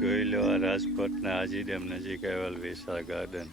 જોઈ લેવા રાજકોટના હાજી ડેમ નજીક આવેલ વિશાળ ગાર્ડન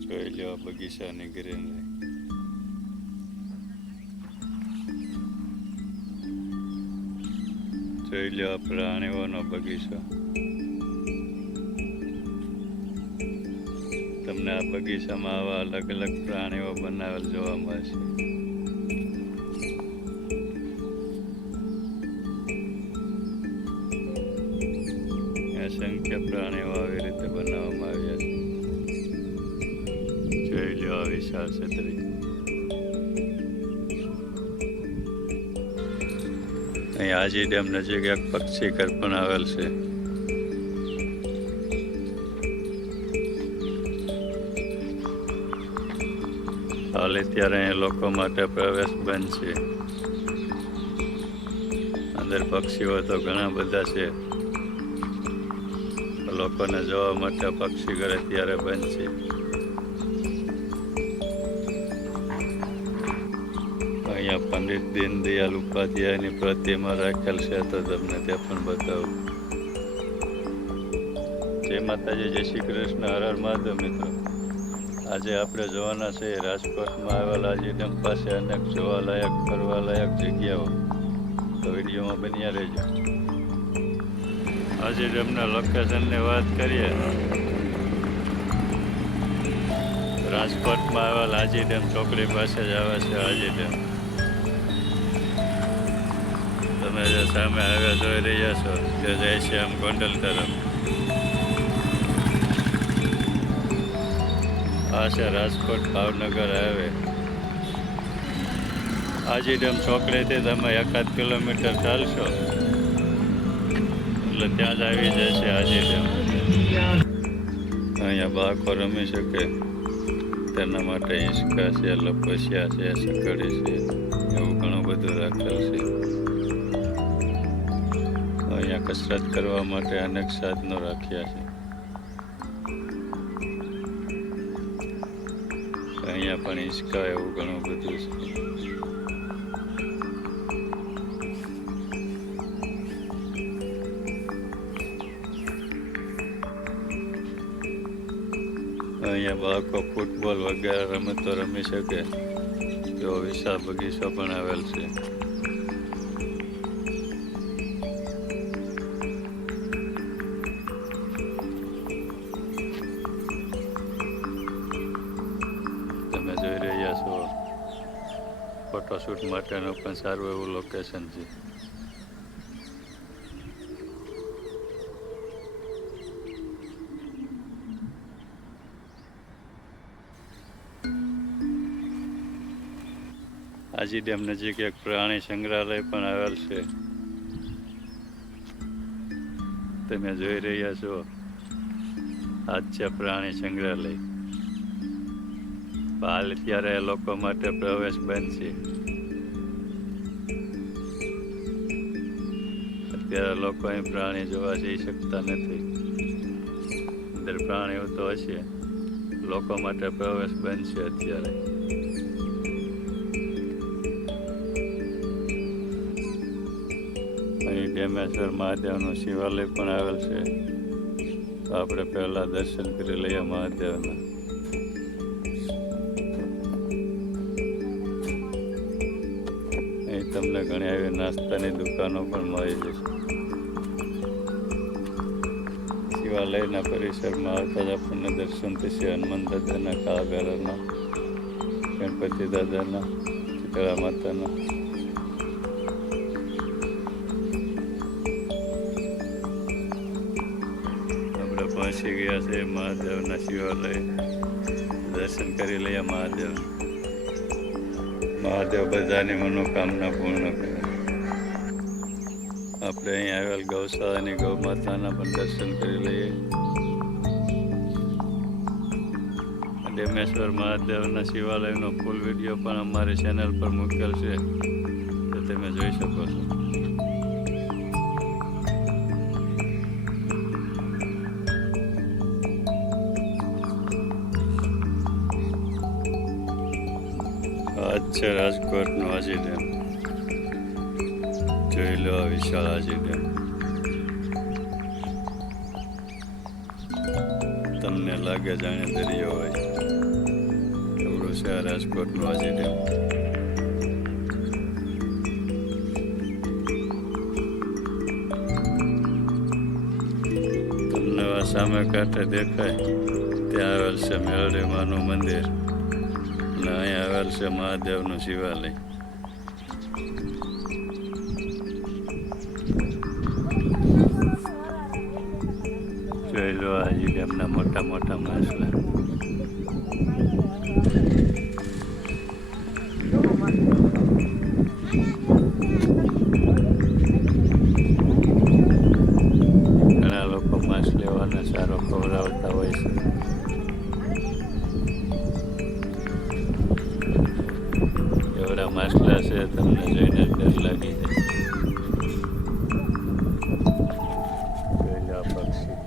જોઈ લેવા બગીચાની ગ્રીનરી જોઈ લેવા પ્રાણીઓનો બગીચો. તમને આ બગીચામાં આવા અલગ અલગ પ્રાણીઓ બનાવેલ જોવા મળશે. અસંખ્ય પ્રાણીઓ આવી રીતે બનાવવામાં આવ્યા છે. જોઈ લો આ વિશાળ છત્રી. અહીં આજી ડેમ નજીક એક પક્ષી ઘર પણ આવેલ છે. હાલ અત્યારે અહીં લોકો માટે પ્રવેશ બંધ છે. અંદર પક્ષીઓ તો ઘણા બધા છે. લોકોને જોવા માટે પક્ષી ઘરે અત્યારે બંધ છે. અહીંયા પંડિત દીનદયાલ ઉપાધ્યાયની પ્રતિમા રાખેલ છે, તો તમને તે પણ બતાવું. જય માતાજી, જય શ્રી કૃષ્ણ. હર હર મહાદેવ મિત્રો. આજે આપણે જોવાના છે, રાજકોટમાં આવેલા ડેમ પાસે અનેક જોવાલાયક, ફરવાલાયક જગ્યાઓ. તો વિડીયોમાં બન્યા રહેજો. આજી ડેમના લોકેશનની વાત કરીએ. રાજકોટમાં આવેલ હાજી ડેમ ચોકડી પાસે જ આવે છે હાજી ડેમ તમે જે સામે આવ્યા જોઈ રહ્યા છો. તે જાય છે આમ ગોંડલ તરફ આ છે રાજકોટ ભાવનગર હાઈવે. હાજી ડેમ ચોકડીથી તમે એકાદ કિલોમીટર ચાલશો. એટલે ત્યાં જ આવી જાય છે આજે અહીંયા બાળકો રમી શકે. તેના માટે હિંચકા છે, લપસ્યા છે, સકડી છે, એવું ઘણું બધું રાખેલ છે. અહીંયા કસરત કરવા માટે અનેક સાધનો રાખ્યા છે. અહીંયા પણ હિંચકા એવું ઘણું બધું છે. અહીંયા બાળકો ફૂટબોલ વગેરે રમતો રમી શકે. એવો વિશાળ બગીચો પણ આવેલ છે. તમે જોઈ રહ્યા છો ફોટોશૂટ માટેનું પણ સારું એવું લોકેશન છે. આજી ડેમ નજીક એક પ્રાણી સંગ્રહાલય પણ આવેલ છે. તમે જોઈ રહ્યા છો આજ છે પ્રાણી સંગ્રહાલય. હાલ અત્યારે લોકો માટે પ્રવેશ બંધ છે. અત્યારે લોકો અહીં પ્રાણી જોવા જઈ શકતા નથી. અંદર પ્રાણીઓ તો હશે. લોકો માટે પ્રવેશ બંધ છે અત્યારે. અહીં ડેમેશ્વર મહાદેવનું શિવાલય પણ આવેલ છે. તો આપણે પહેલાં દર્શન કરી લઈએ મહાદેવના. અહીં તમને ઘણી એવી નાસ્તાની દુકાનો પણ મળી જશે. શિવાલયના પરિસરમાં આવતા જ આપણને દર્શન થશે હનુમાન દાદાના કાળભૈરવના ગણપતિ દાદાના શીતળા માતાના. પહોંચી ગયા છે મહાદેવના શિવાલય દર્શન કરી લઈએ મહાદેવ. મહાદેવ બધાની મનોકામના પૂર્ણ કરે. આપણે અહીં આવેલ ગૌશાળાની ગૌ માતાના પણ દર્શન કરી લઈએ. ડેમેશ્વર મહાદેવના શિવાલયનો ફૂલ વીડિયો પણ અમારી ચેનલ પર મૂકેલ છે. તો તમે જોઈ શકો છો. છે રાજકોટનો હાજી ડેમ. જોઈ લો વિશાળ હાજી ડેમ. તમને લાગે જાણે દરિયો હોય. એવડું છે રાજકોટનો હાજી ડેમ. તમને સામે કાંઠે દેખાય, ત્યાં આવેલ છે મેળડી માનું મંદિર. અને અહીંયા આવેલ છે મહાદેવનું શિવાલય. જોઈ લો હાજી એમના મોટા મોટા માછલા. એવડા માછલા છે તમને જોઈને ડર લાગી જાય જોઈ લો આ પક્ષી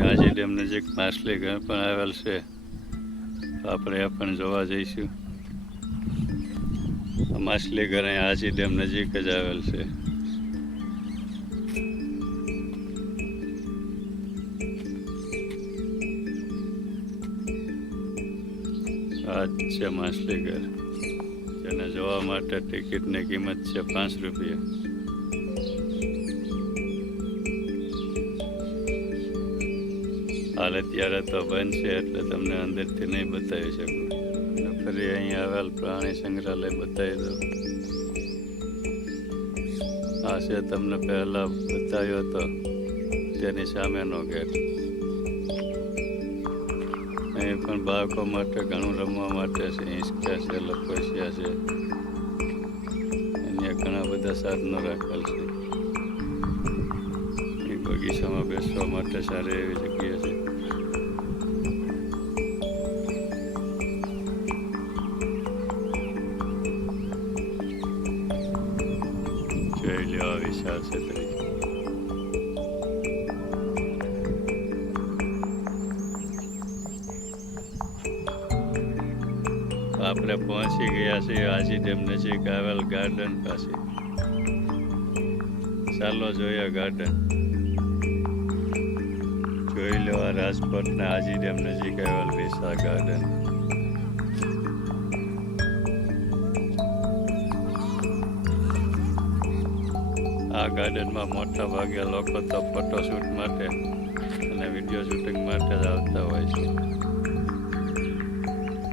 હાજી ડેમ નજીક માછલી ઘર પણ આવેલ છે. આપણે પણ જોવા જઈશું. માછલી ઘર આજી ડેમ નજીક જ આવેલ છે. આ છે માછલી ઘર. જેને જોવા માટે ટિકિટની કિંમત છે પાંચ રૂપિયા. હાલ અત્યારે તો બંધ છે એટલે તમને અંદરથી નહીં બતાવી શકું. ફરી અહીંયા આવેલ પ્રાણી સંગ્રહાલય બતાવી દો આ છે તમને પહેલા બતાવ્યો હતો તેની સામેનો ગેટ. અહીં પણ બાળકો માટે ઘણું રમવા માટે છે, હિંચકા છે લપોસિયા છે. અહીંયા ઘણા બધા સાધનો રાખેલ છે. બગીચામાં બેસવા માટે સારી એવી જગ્યા છે. છે આપણે પહોંચી ગયા છીએ હાજી ડેમ નજીક, આવેલ ગાર્ડન પાસે. ચાલો જોઈએ ગાર્ડન. જોઈ લો આ રાજકોટના હાજી ડેમ નજીક આવેલ વિશાળ ગાર્ડન. આ ગાર્ડનમાં મોટા ભાગે લોકો તો ફોટોશૂટ માટે અને વીડિયો શૂટિંગ માટે જ આવતા હોય છે.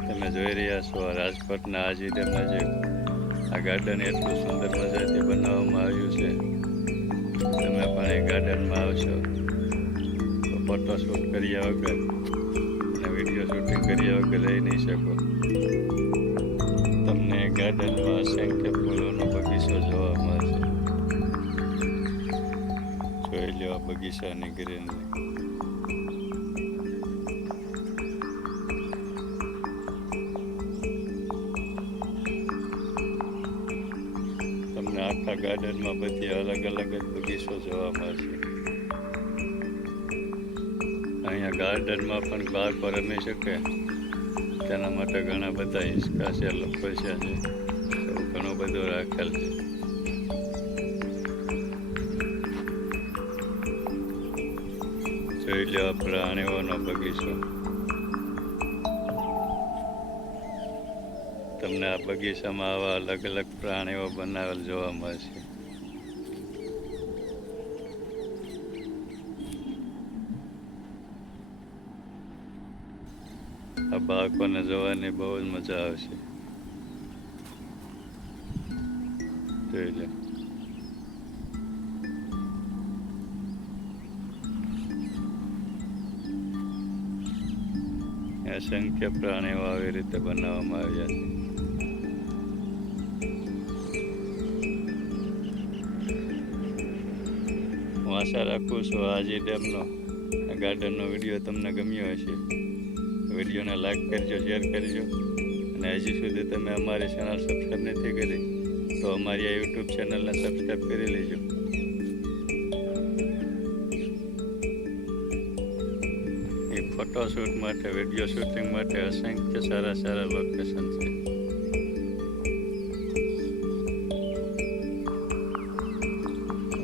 તમે જોઈ રહ્યા છો રાજકોટના હાજી ડેમ નજીક આ ગાર્ડન એટલું સુંદર મજાથી બનાવવામાં આવ્યું છે. તમે પણ એ ગાર્ડનમાં આવશો. તો ફોટોશૂટ કર્યા વગર અને વીડિયો શૂટિંગ કર્યા વગર રહી નહીં શકો. તમને ગાર્ડનમાં અસંખ્ય ફૂલોનો બગીચો જોવા બગીચાની ગ્રીનરી તમને આખા ગાર્ડનમાં બધી અલગ અલગ જ બગીચો જોવા મળશે. અહીંયા ગાર્ડનમાં પણ બાળકો રમી શકે. તેના માટે ઘણા બધા હિંચકા છે લપસ્યા છે. એવું ઘણું બધું રાખેલ છે. લો આ પ્રાણીઓનો બગીચો. તમને આ બગીચામાં આવા અલગ અલગ પ્રાણીઓ બનાવેલ જોવા મળશે. આ બાળકોને જોવાની બહુ જ મજા આવશે. જોઈ લો. અસંખ્ય પ્રાણીઓ આવી રીતે બનાવવામાં આવ્યા છે. હું આશા રાખું છું. આજે ડેમનો ગાર્ડનનો વીડિયો તમને ગમ્યો હશે. વિડીયોને લાઈક કરજો, શેર કરજો. અને હજી સુધી તમે અમારી ચેનલ સબસ્ક્રાઈબ નથી કરી, તો અમારી આ યુટ્યુબ ચેનલને સબસ્ક્રાઈબ કરી લેજો. ફોટોશૂટ માટે, વીડિયો શૂટિંગ માટે અસંખ્ય સારા સારા લોકેશન છે.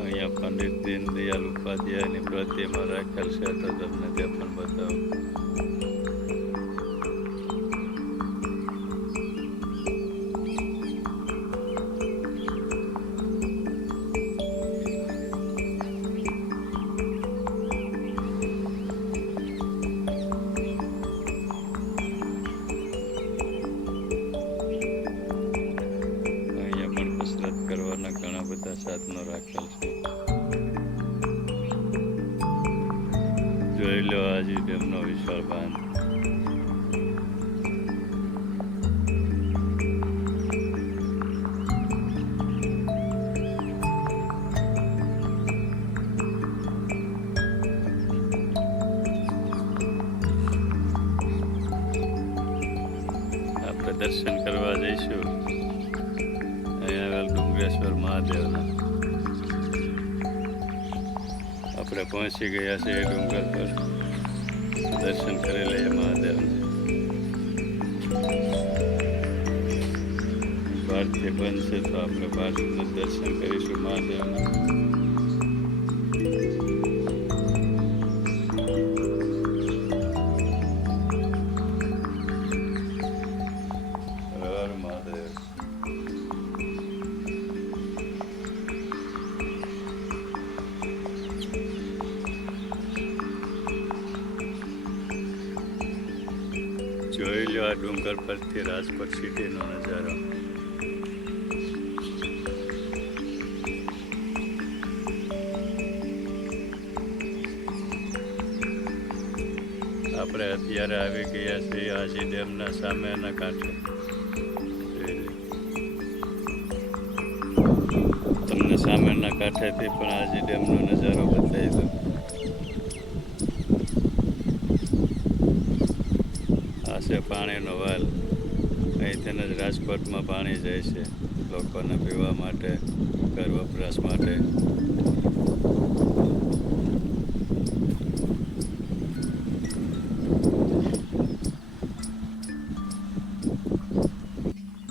અહીંયા પંડિત દીનદયાલ ઉપાધ્યાયની પ્રતિમા રાખેલ છે, તો તમને તે પણ બતાવું. દર્શન કરવા જઈશું. અહીંયા આવેલ ડુંગરેશ્વર મહાદેવના. આપણે પહોંચી ગયા છે એ ડુંગર પર દર્શન કરી લઈએ મહાદેવ ભારતીય બનશે તો આપણે બહારથી દર્શન કરીશું મહાદેવના. જોઈ લો આ ડુંગર પરથી રાજકોટ સિટીનો નજારો. આપણે અત્યારે આવી ગયા છીએ આજી ડેમના સામેના કાંઠે. તમને સામેના કાંઠેથી પણ આજી ડેમનો નજારો બતાવી દઉં આ છે, પાણીનો વાલ. અહીંથી જ રાજકોટમાં પાણી જાય છે, લોકોને પીવા માટે, ઘર વપરાશ માટે.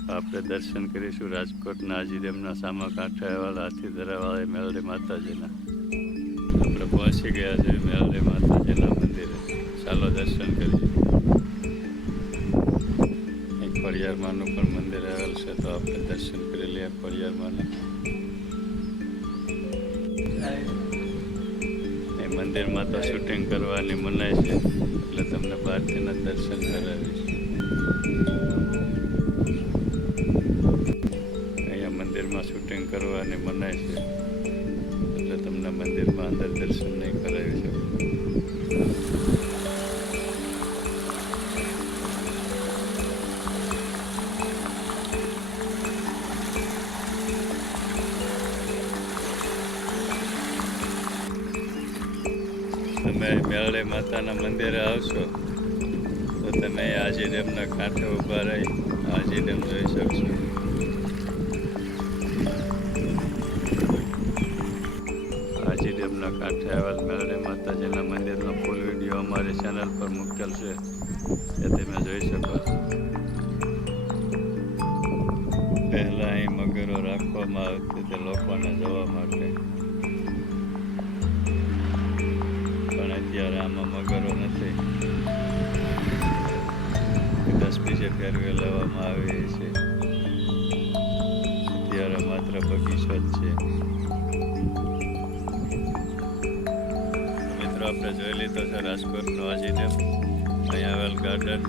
આપણે દર્શન કરીશું રાજકોટના આજી ડેમના સામા કાંઠે આવેલા હાથી ધરાવાળા મેલડી માતાજીના. આપણે પહોંચી ગયા છે મેલડી માતાજીના મંદિરે. ચાલો દર્શન કરીએ. ખોડિયારમાંનું પણ મંદિર આવેલ છે, તો આપણે દર્શન કરી લઈએ ખોડિયારમાંને એ મંદિરમાં તો શૂટિંગ કરવાની મનાય છે, એટલે તમને બહારથીના દર્શન કરાવીશ. અહીંયા મંદિરમાં શૂટિંગ કરવાની મનાય છે, એટલે તમને મંદિરમાં અંદર દર્શન નહીં કરાવી શકું. મંદિરે આવશો, તો તમે આજી ડેમના કાંઠે ઊભા રહી આજી ડેમ જોઈ શકશો. આજી ડેમના કાંઠે આવેલ મેળે માતાજીના મંદિરનો ફૂલ વીડિયો અમારી ચેનલ પર મૂકેલ છે, એ તમે જોઈ શકો છો. પહેલાં અહીં મગરો રાખવામાં આવતી તે લોકોને જોવા બીજે ફેરવી લેવામાં આવે છે. અત્યારે માત્ર બગીચો જ છે. મિત્રો, આપણે જોઈ લીધો છે રાજકોટનો આજે અહીંયા અહીં આવેલ ગાર્ડન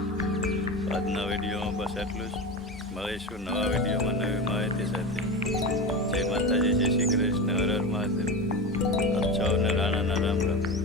આજના વિડીયોમાં બસ એટલું જ. મળીશું નવા વિડીયોમાં નવી માહિતી સાથે. જય માતાજી, જય શ્રી કૃષ્ણ. હર હર મહાદેવ. આપ સૌને રાણાના રામ રામ.